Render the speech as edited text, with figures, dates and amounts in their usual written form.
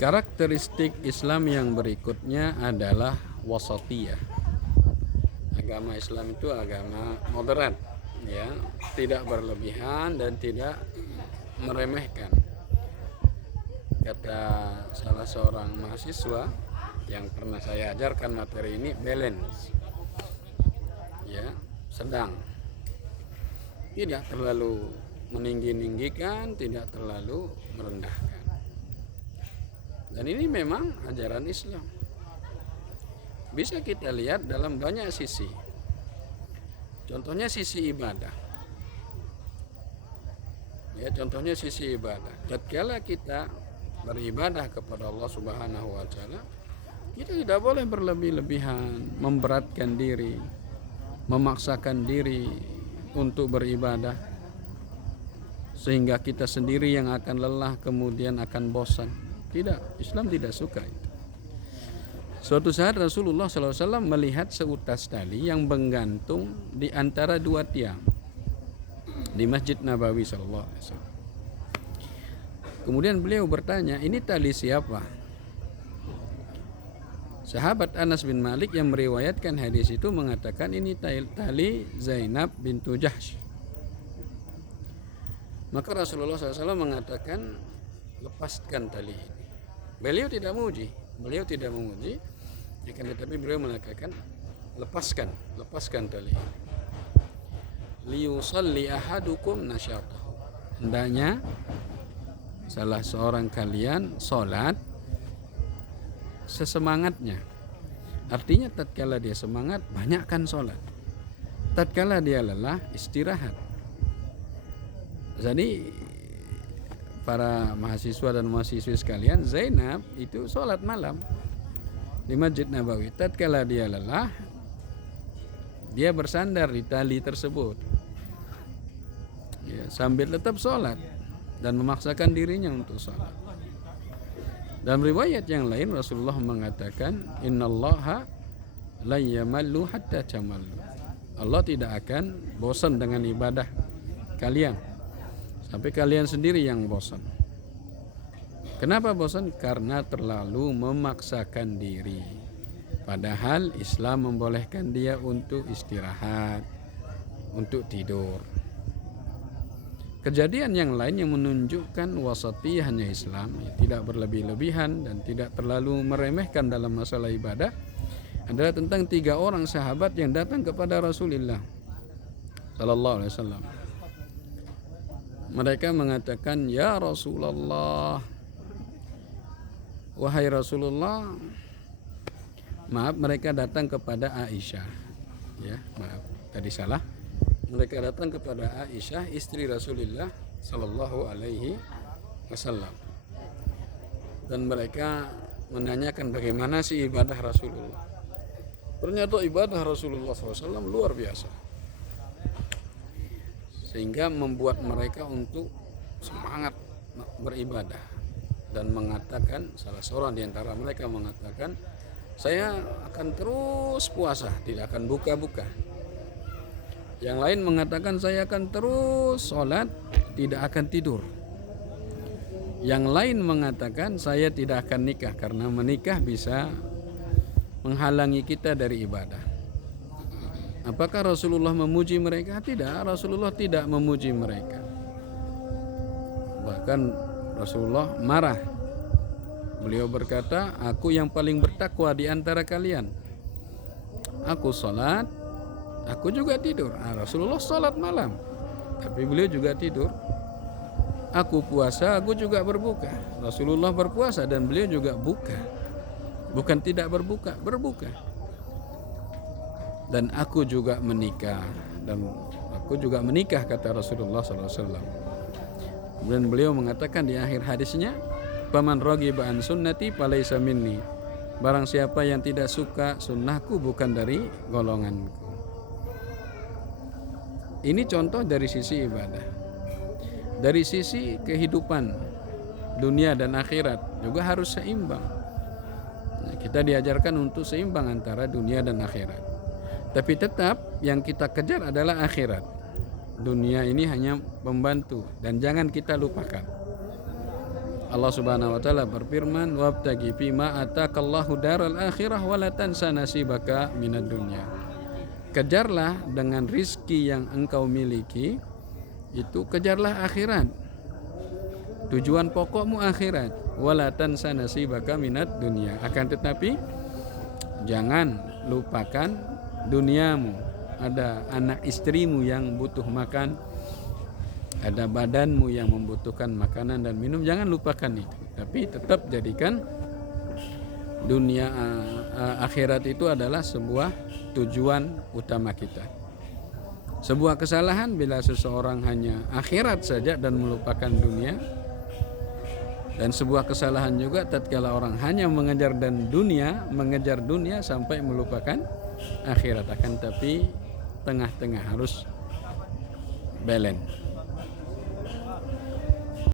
Karakteristik Islam yang berikutnya adalah wasatiyah. Agama Islam itu agama moderat, ya, tidak berlebihan dan tidak meremehkan. Kata salah seorang mahasiswa yang pernah saya ajarkan materi ini, balance, ya, sedang, tidak terlalu meninggi-ninggikan, tidak terlalu merendahkan. Dan ini memang ajaran Islam. Bisa kita lihat dalam banyak sisi. Contohnya sisi ibadah. Ya, contohnya sisi ibadah. Tatkala kita beribadah kepada Allah Subhanahu wa taala, kita tidak boleh berlebih-lebihan, memberatkan diri, memaksakan diri untuk beribadah sehingga kita sendiri yang akan lelah kemudian akan bosan. Tidak, Islam tidak suka itu. Suatu saat Rasulullah SAW melihat seutas tali yang menggantung di antara dua tiang di Masjid Nabawi SAW. Kemudian beliau bertanya, ini tali siapa? Sahabat Anas bin Malik yang meriwayatkan hadis itu mengatakan ini tali Zainab bintu Jahsy. Maka Rasulullah SAW mengatakan, lepaskan tali ini. Beliau tidak memuji, tetapi beliau mengatakan, lepaskan tali ini. Liyusalli ahadukum nasyatahu. Hendaknya salah seorang kalian sholat sesemangatnya. Artinya tatkala dia semangat, banyakkan sholat. Tatkala dia lelah, istirahat. Jadi para mahasiswa dan mahasiswi sekalian, Zainab itu sholat malam di Masjid Nabawi. Tatkala dia lelah, dia bersandar di tali tersebut, ya, sambil tetap sholat dan memaksakan dirinya untuk sholat. Dalam riwayat yang lain Rasulullah mengatakan, innallaha la yamallu hatta tamallu. Allah tidak akan bosan dengan ibadah kalian sampai kalian sendiri yang bosan. Kenapa bosan? Karena terlalu memaksakan diri. Padahal Islam membolehkan dia untuk istirahat, untuk tidur. Kejadian yang lain yang menunjukkan wasatiyahnya Islam, tidak berlebih-lebihan dan tidak terlalu meremehkan dalam masalah ibadah, adalah tentang 3 orang sahabat yang datang kepada Rasulullah sallallahu alaihi wasallam. Mereka mengatakan, ya Rasulullah, wahai Rasulullah. Maaf, mereka datang kepada Aisyah. Ya, maaf, tadi salah. Mereka datang kepada Aisyah, istri Rasulullah sallallahu alaihi wasallam. Dan mereka menanyakan bagaimana sih ibadah Rasulullah. Ternyata ibadah Rasulullah SAW luar biasa, sehingga membuat mereka untuk semangat beribadah dan mengatakan, salah seorang di antara mereka mengatakan, saya akan terus puasa, tidak akan buka-buka. Yang lain mengatakan, saya akan terus sholat, tidak akan tidur. Yang lain mengatakan, saya tidak akan nikah karena menikah bisa menghalangi kita dari ibadah. Apakah Rasulullah memuji mereka? Tidak, Rasulullah tidak memuji mereka. Bahkan Rasulullah marah. Beliau berkata, aku yang paling bertakwa di antara kalian. Aku sholat, aku juga tidur. Rasulullah sholat malam, tapi beliau juga tidur. Aku puasa, aku juga berbuka. Rasulullah berpuasa dan beliau juga buka. Bukan tidak berbuka, berbuka. Dan aku juga menikah, dan aku juga menikah, kata Rasulullah SAW. Kemudian beliau mengatakan di akhir hadisnya, faman raghiba an sunnati falaysa minni. Barang siapa yang tidak suka sunnahku bukan dari golonganku. Ini contoh dari sisi ibadah. Dari sisi kehidupan dunia dan akhirat juga harus seimbang. Kita diajarkan untuk seimbang antara dunia dan akhirat. Tapi tetap yang kita kejar adalah akhirat. Dunia ini hanya membantu dan jangan kita lupakan. Allah Subhanahu wa taala berfirman, "Wabtaghi fima atakallahu daral akhirah wa la tansa nasibaka minad dunya." Kejarlah dengan rizki yang engkau miliki, itu kejarlah akhirat. Tujuan pokokmu akhirat. Wa la tansa nasibaka minad dunya. Akan tetapi jangan lupakan duniamu. Ada anak istrimu yang butuh makan, ada badanmu yang membutuhkan makanan dan minum, jangan lupakan itu. Tapi tetap jadikan dunia akhirat itu adalah sebuah tujuan utama kita. Sebuah kesalahan bila seseorang hanya akhirat saja dan melupakan dunia, dan sebuah kesalahan juga tatkala orang hanya mengejar dunia sampai melupakan akhirat. Akan tapi tengah-tengah harus balance.